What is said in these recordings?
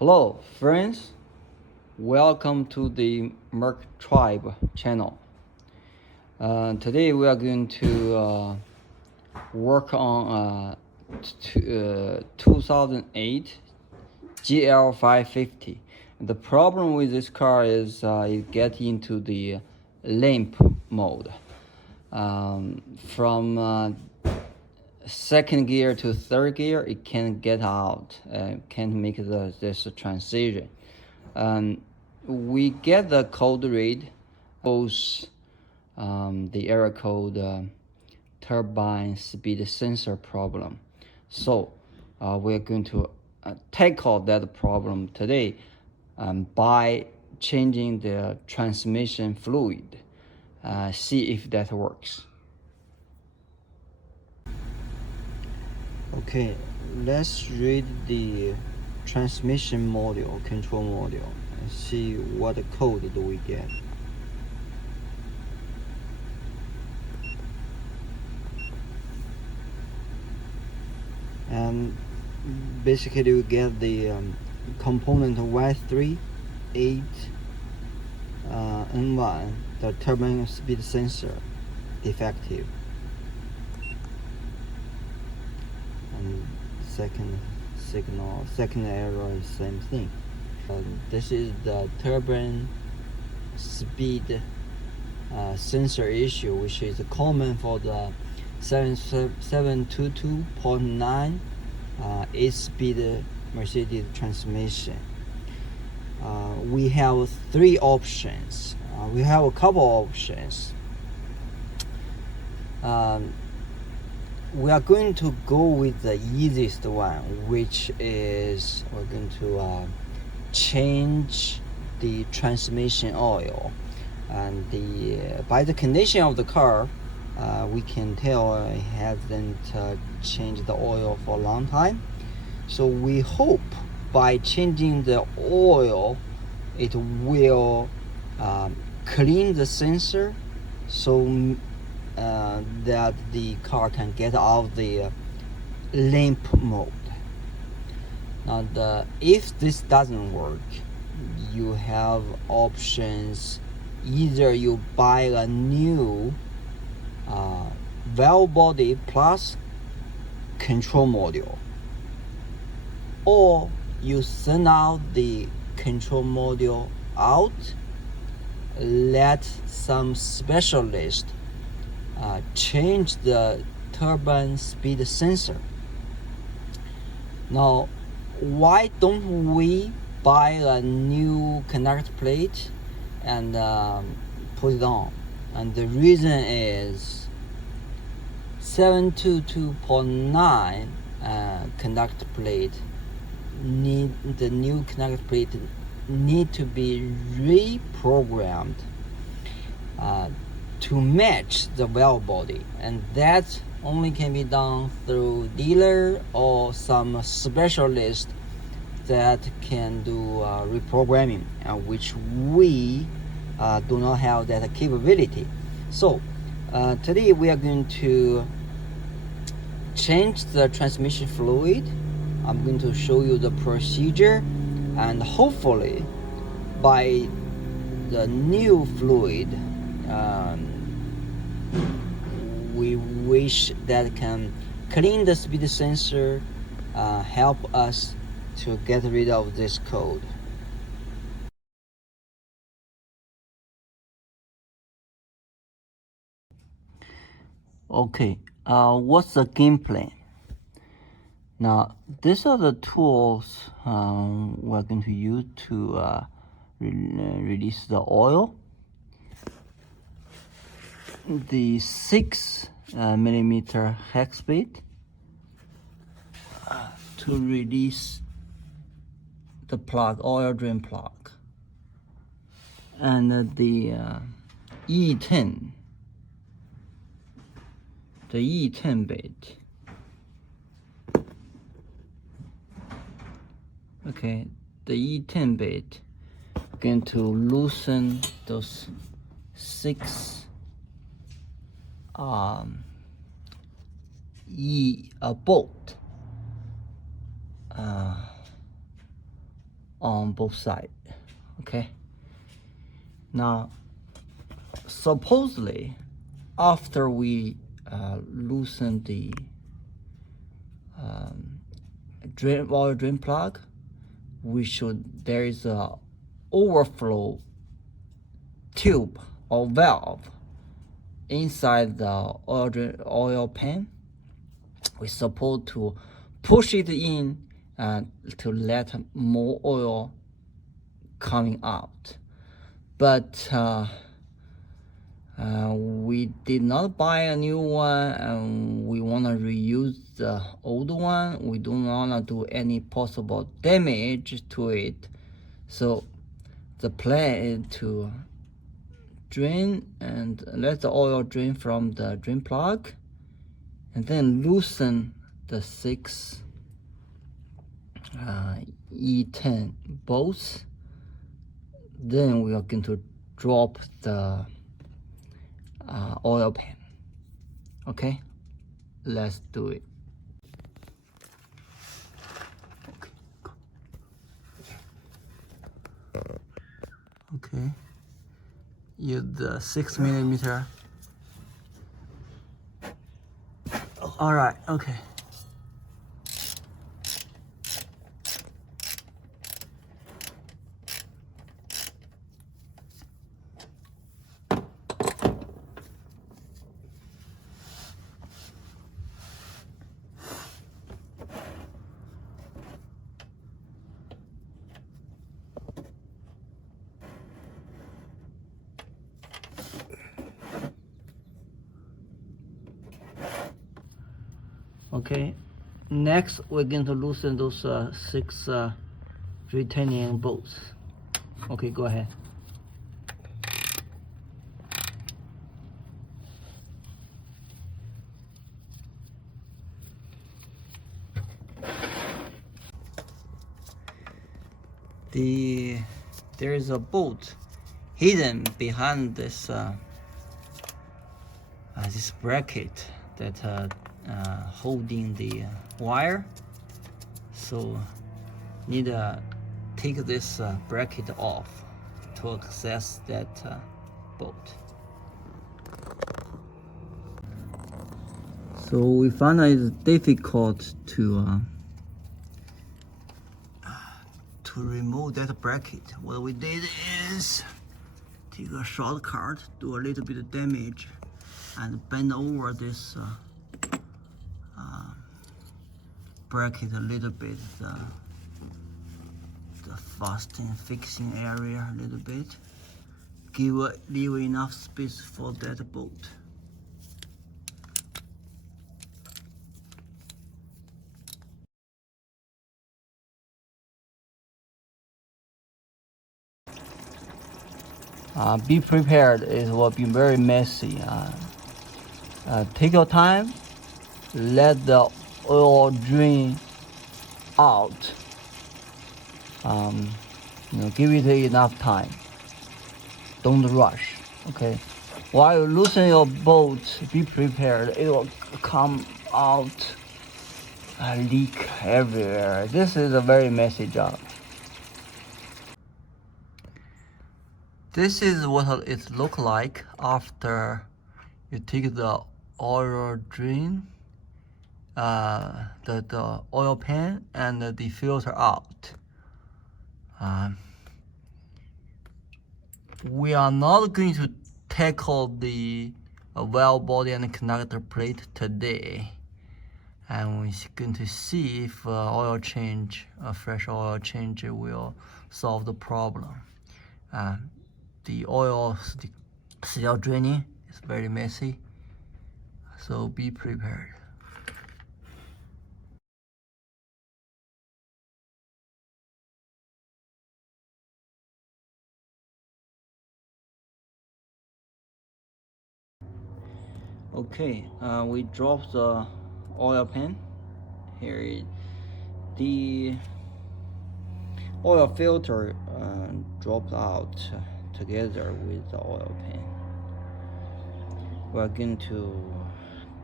Hello friends, welcome to the Merc Tribe channel. Today we are going to work on 2008 GL550. The problem with this car is it gets into the limp mode. From second gear to third gear, it can't get out, can't make this transition. We get the code read, both the error code turbine speed sensor problem. So we're going to tackle that problem today by changing the transmission fluid. See if that works. Okay, let's read the transmission module, control module, and see what code do we get. And basically we get the component Y318 M1, the turbine speed sensor, defective. And second error is same thing. This is the turbine speed sensor issue, which is common for the 722.9 8-speed Mercedes transmission. We have three options. We have a couple options. We are going to go with the easiest one, which is we're going to change the transmission oil. And by the condition of the car, we can tell it hasn't changed the oil for a long time. So we hope by changing the oil, it will clean the sensor, so that the car can get out of the limp mode. Now, if this doesn't work, you have options. Either you buy a new valve body plus control module, or you send out the control module out, let some specialist change the turbine speed sensor. Now, why don't we buy a new conductor plate and put it on? And the reason is 722.9 conductor plate the new conductor plate need to be reprogrammed to match the valve body, and that only can be done through dealer or some specialist that can do reprogramming, which we do not have that capability. So today we are going to change the transmission fluid. I'm going to show you the procedure, and hopefully by the new fluid we wish that can clean the speed sensor, help us to get rid of this code. Okay, what's the game plan? Now, these are the tools we're going to use to release the oil. The 6mm hex bit to release the plug, oil drain plug, and the E10, the E10 bit. Okay, the E10 bit going to loosen those 6 bolt on both sides. Okay. Now, supposedly, after we loosen the oil drain plug, there is a overflow tube or valve inside the oil pan. We're supposed to push it in to let more oil coming out. But we did not buy a new one, and we want to reuse the old one. We don't want to do any possible damage to it. So the plan is to drain and let the oil drain from the drain plug, and then loosen the 6 E10 bolts. Then we are going to drop the oil pan. Okay, let's do it. Okay, use the 6mm. All right, okay. Okay, next we're going to loosen those 6 retaining bolts. Okay, go ahead. There is a bolt hidden behind this this bracket that holding the wire, so need to take this bracket off to access that bolt. So we found it's difficult to remove that bracket. What we did is take a shortcut, do a little bit of damage, and bend over this bracket a little bit, the fastening fixing area a little bit, leave enough space for that bolt. Be prepared, it will be very messy. Take your time, let the oil drain out. Give it enough time. Don't rush. Okay. While you loosen your bolt, be prepared. It will come out, leak everywhere. This is a very messy job. This is what it looks like after you take the oil drain, the oil pan and the filter out. We are not going to tackle the valve body and conductor plate today, and we're going to see if oil change, a fresh oil change will solve the problem. The oil still draining, it's very messy, so be prepared. Okay, we dropped the oil pan. Here, the oil filter dropped out together with the oil pan. We're going to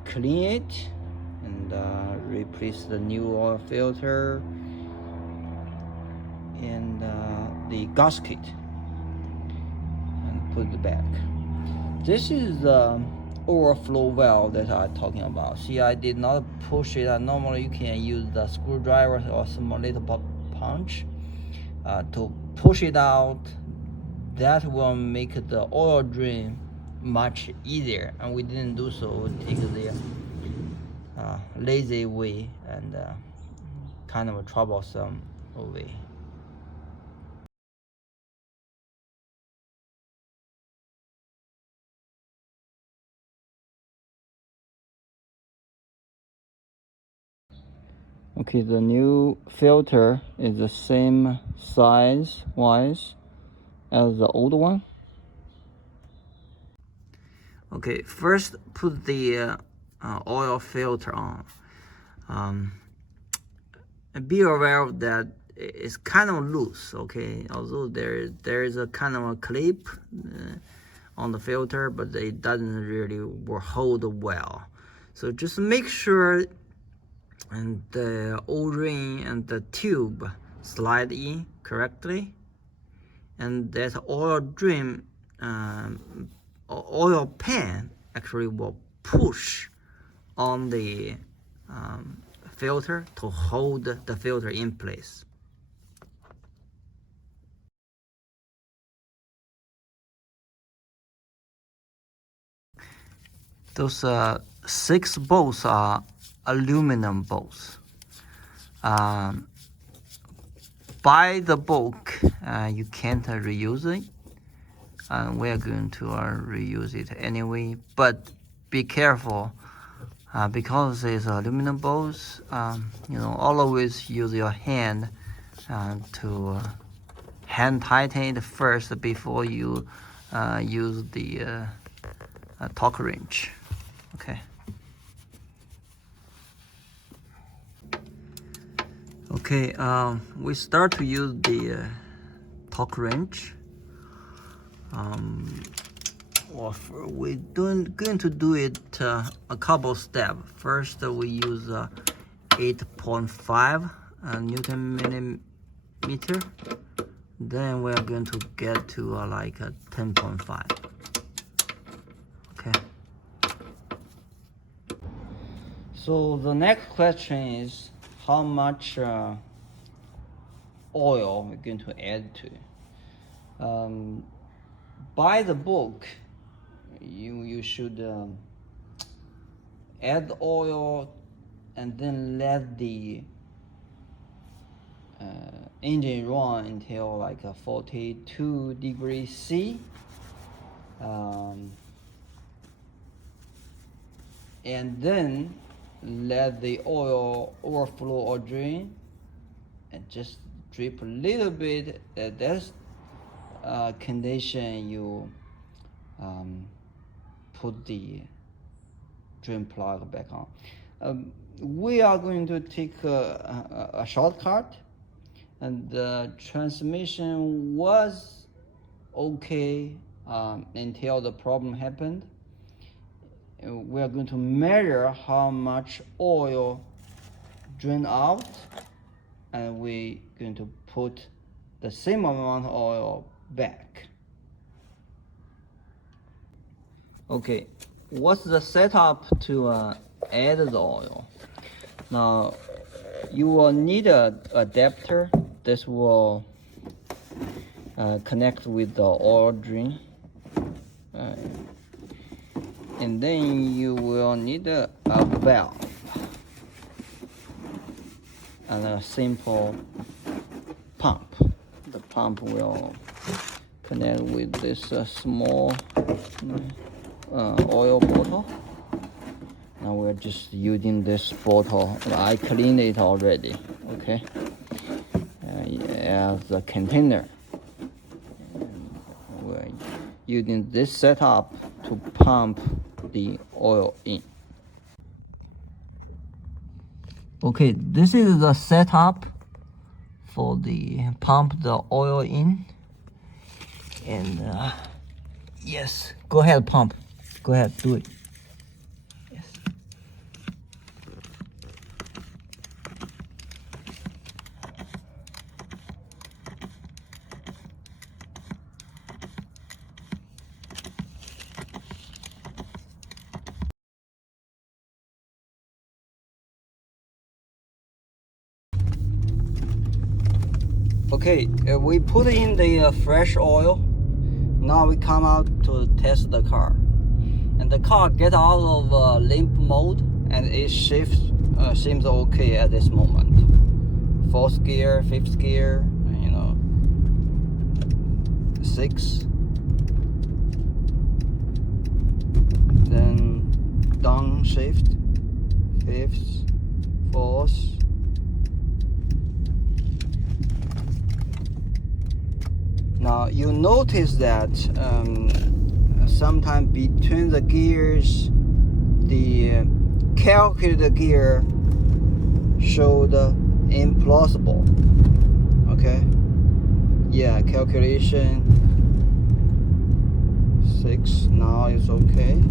clean it and replace the new oil filter and the gasket and put it back. This is the overflow valve that I'm talking about. See, I did not push it. Normally you can use the screwdriver or some little punch to push it out. That will make the oil drain much easier, and we didn't do so. We take the lazy way and kind of a troublesome way. Okay, the new filter is the same size wise as the old one. Okay, first put the oil filter on. Be aware of that it's kind of loose, okay? Although there is a kind of a clip on the filter, but it doesn't really hold well. So just make sure and the O-ring and the tube slide in correctly, and that oil drain oil pan actually will push on the filter to hold the filter in place. Those 6 bolts are aluminum bolts. By the bulk, you can't reuse it. We are going to reuse it anyway, but be careful because it's aluminum bolts. Always use your hand to hand tighten it first before you use the torque wrench. Okay. Okay, we start to use the torque wrench. We're going to do it a couple steps. First, we use 8.5 Newton millimeter. Then we are going to get to like a 10.5. Okay. So the next question is how much oil we're going to add to it. By the book, you should add oil and then let the engine run until like 42 degrees C, and then let the oil overflow or drain and just drip a little bit. That's condition you put the drain plug back on. We are going to take a shortcut, and the transmission was okay until the problem happened. We are going to measure how much oil drain out, and we're going to put the same amount of oil back. Okay, what's the setup to add the oil? Now, you will need an adapter. This will connect with the oil drain. And then you will need a valve and a simple pump. The pump will connect with this small oil bottle. Now we're just using this bottle. I cleaned it already, okay, as a container. And we're using this setup to pump the oil in. Okay, this is the setup for the pump the oil in. And yes, go ahead, pump. Go ahead, do it. Yes. Okay, we put in the fresh oil. Now we come out to test the car, and the car get out of limp mode, and it shifts seems okay at this moment. 4th gear, 5th gear, 6, then downshift, 5th, 4th. Now you notice that sometimes between the gears, the calculated gear showed implausible. Okay, yeah, calculation 6 now is okay.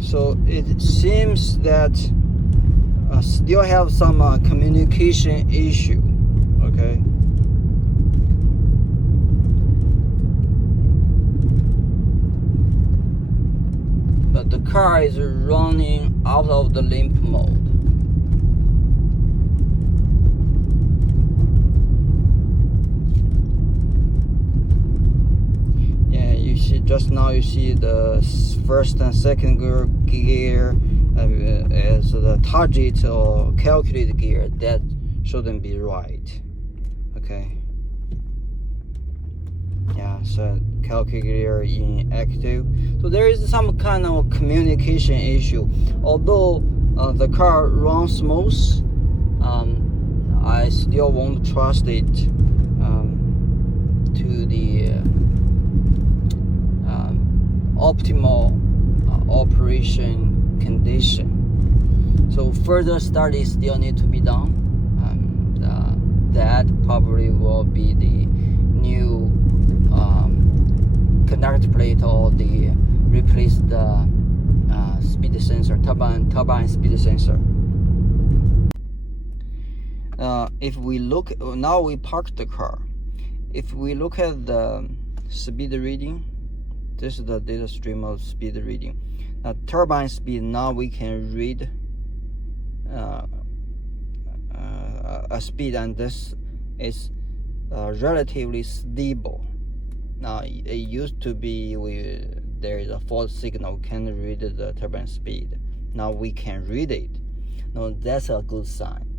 So it seems that still have some communication issue. Okay. But the car is running out of the limp mode. Just now you see the 1st and 2nd gear as the target or calculated gear. That shouldn't be right. Okay. Yeah, so calculated gear inactive. So there is some kind of communication issue. Although the car runs smooth, I still won't trust it to the optimal operation condition. So further studies still need to be done. That probably will be the new conductor plate, or the replace the speed sensor, turbine speed sensor. If we look, now we parked the car. If we look at the speed reading, this is the data stream of speed reading. Now turbine speed, now we can read a speed, and this is relatively stable. Now it used to be there is a fault signal, can't read the turbine speed. Now we can read it. Now that's a good sign.